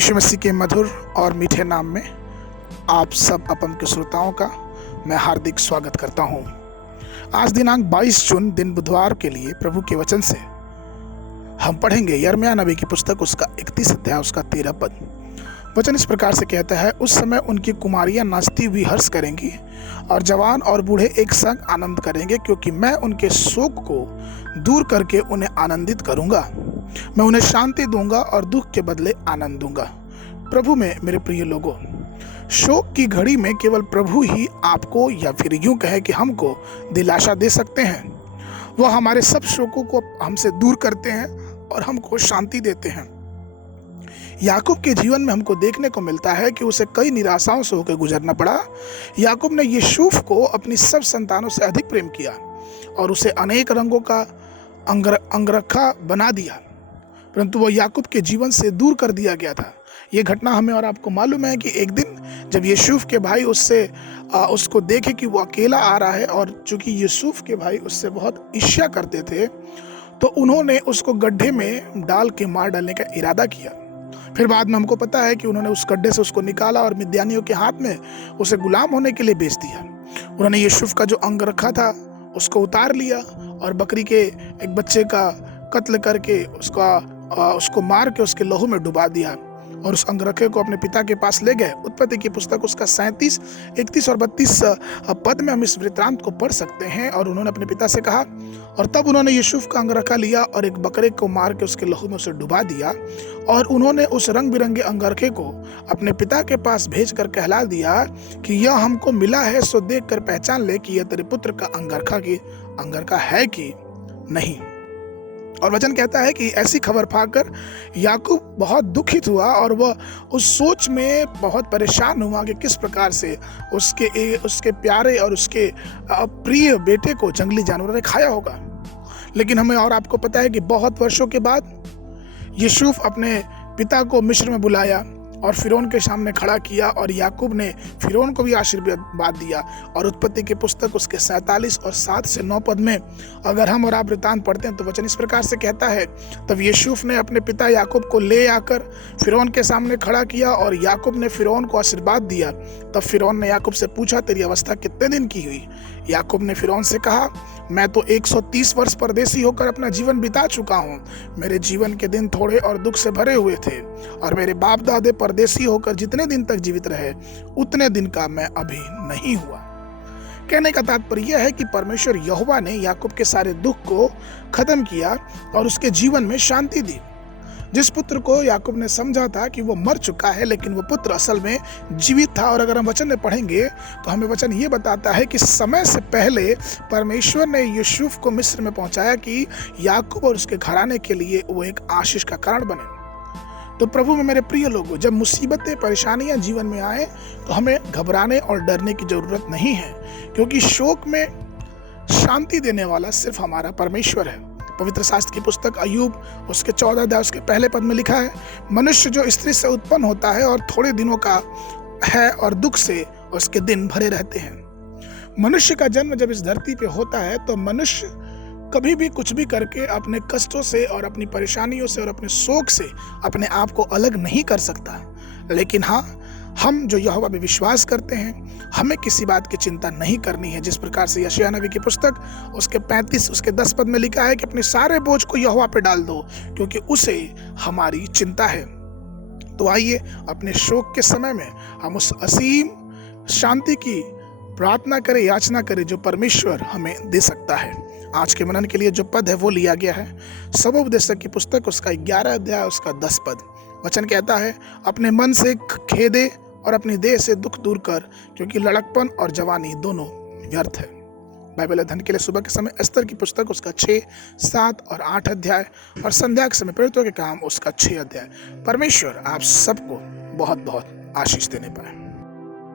यीशु मसीह के मधुर और मीठे नाम में आप सब अपम के श्रोताओं का मैं हार्दिक स्वागत करता हूं। आज दिनांक 22 जून दिन बुधवार के लिए प्रभु के वचन से हम पढ़ेंगे यिर्मयाह नबी की पुस्तक उसका 31 अध्याय उसका 13 पद। वचन इस प्रकार से कहता है, उस समय उनकी कुमारियां नाचती हुई हर्ष करेंगी और जवान और बूढ़े एक संग आनंद करेंगे, क्योंकि मैं उनके शोक को दूर करके उन्हें आनंदित करूंगा। मैं उन्हें शांति दूंगा और दुख के बदले आनंद दूंगा। प्रभु में मेरे प्रिय लोगों, शोक की घड़ी में केवल प्रभु ही आपको या फिर यूं कहे कि हमको दिलासा दे सकते हैं। वह हमारे सब शोकों को हमसे दूर करते हैं और हमको शांति देते हैं। याकूब के जीवन में हमको देखने को मिलता है कि उसे कई निराशाओं से होकर गुजरना पड़ा। याकूब ने यूसुफ को अपनी सब संतानों से अधिक प्रेम किया और उसे अनेक रंगों का अंगरखा बना दिया, परंतु वह याकूब के जीवन से दूर कर दिया गया था। ये घटना हमें और आपको मालूम है कि एक दिन जब यूसुफ के भाई उसको देखे कि वो अकेला आ रहा है, और चूंकि यूसुफ के भाई उससे बहुत ईर्ष्या करते थे, तो उन्होंने उसको गड्ढे में डाल के मार डालने का इरादा किया। फिर बाद में हमको पता है कि उन्होंने उस गड्ढे से उसको निकाला और मिद्यानियों के हाथ में उसे गुलाम होने के लिए बेच दिया। उन्होंने यूसुफ का जो अंग रखा था उसको उतार लिया और बकरी के एक बच्चे का कत्ल करके उसको मार के उसके लहू में डुबा दिया और उस अंगरखे को अपने पिता के पास ले गए। उत्पत्ति की पुस्तक उसका 37, 31 और 32 पद में हम इस वृत्तांत को पढ़ सकते हैं। और उन्होंने अपने पिता से कहा, और तब उन्होंने यूसुफ का अंगरखा लिया और एक बकरे को मार के उसके लहू में उसे डुबा दिया, और उन्होंने उस रंग बिरंगे अंगरखे को अपने पिता के पास भेज कर कहला दिया कि यह हमको मिला है, सो देख कर पहचान ले कि यह तेरे पुत्र का अंगरखा है कि नहीं। और वचन कहता है कि ऐसी खबर पाकर याकूब बहुत दुखित हुआ और वह उस सोच में बहुत परेशान हुआ कि किस प्रकार से उसके प्यारे और उसके प्रिय बेटे को जंगली जानवरों ने खाया होगा। लेकिन हमें और आपको पता है कि बहुत वर्षों के बाद यूसुफ अपने पिता को मिस्र में बुलाया और फिरौन के सामने खड़ा किया, और याकूब ने फिरौन को भी आशीर्वाद दिया। और उत्पत्ति की पुस्तक उसके 47 और 7 से 9 पद में अगर हम और आप वृत्तांत पढ़ते हैं तो वचन इस प्रकार से कहता है, तब यूसुफ ने अपने पिता याकूब को ले आकर फिरौन के सामने खड़ा किया और याकूब ने फिरौन को आशीर्वाद दिया। तब फिरौन ने याकूब से पूछा, तेरी अवस्था कितने दिन की हुई? याकूब ने फिरौन से कहा, मैं तो 130 वर्ष परदेसी होकर अपना जीवन बिता चुका हूँ। मेरे जीवन के दिन थोड़े और दुख से भरे हुए थे, और मेरे बाप दादे परदेसी होकर जितने दिन तक जीवित रहे उतने दिन का मैं अभी नहीं हुआ। कहने का तात्पर्य यह है कि परमेश्वर यहोवा ने याकूब के सारे दुख को खत्म किया और उसके जीवन में शांति दी। जिस पुत्र को याकूब ने समझा था कि वो मर चुका है, लेकिन वो पुत्र असल में जीवित था। और अगर हम वचन में पढ़ेंगे तो हमें वचन ये बताता है कि समय से पहले परमेश्वर ने यूसुफ को मिस्र में पहुंचाया कि याकूब और उसके घराने के लिए वो एक आशीष का कारण बने। तो प्रभु में मेरे प्रिय लोगों, जब मुसीबतें परेशानियां जीवन में आए तो हमें घबराने और डरने की जरूरत नहीं है, क्योंकि शोक में शांति देने वाला सिर्फ हमारा परमेश्वर है। पवित्र शास्त्र की पुस्तक अय्यूब उसके 14 अध्याय उसके पहले पद में लिखा है, मनुष्य जो स्त्री से उत्पन्न होता है और थोड़े दिनों का है और दुख से उसके दिन भरे रहते हैं। मनुष्य का जन्म जब इस धरती पे होता है तो मनुष्य कभी भी कुछ भी करके अपने कष्टों से और अपनी परेशानियों से और अपने शोक से अपने आप को अलग नहीं कर सकता। लेकिन हाँ, हम जो यहोवा में विश्वास करते हैं, हमें किसी बात की चिंता नहीं करनी है। जिस प्रकार से यशायाह नबी की पुस्तक उसके 35 उसके 10 पद में लिखा है कि अपने सारे बोझ को यहोवा पे डाल दो, क्योंकि उसे हमारी चिंता है। तो आइए अपने शोक के समय में हम उस असीम शांति की प्रार्थना करें, याचना करें जो परमेश्वर हमें दे सकता है। आज के मनन के लिए जो पद है वो लिया गया है सबोपदेशक की पुस्तक उसका 11 अध्याय उसका 10 पद। वचन कहता है, अपने मन से खेदे और अपनी देह से दुख दूर कर, क्योंकि लड़कपन और जवानी दोनों व्यर्थ है। बाइबल अध्ययन के लिए सुबह के समय एस्तर की पुस्तक उसका 6, 7 और 8 अध्याय, और संध्या के समय प्रेरितों के काम उसका 6 अध्याय। परमेश्वर आप सबको बहुत बहुत आशीष देने पाए।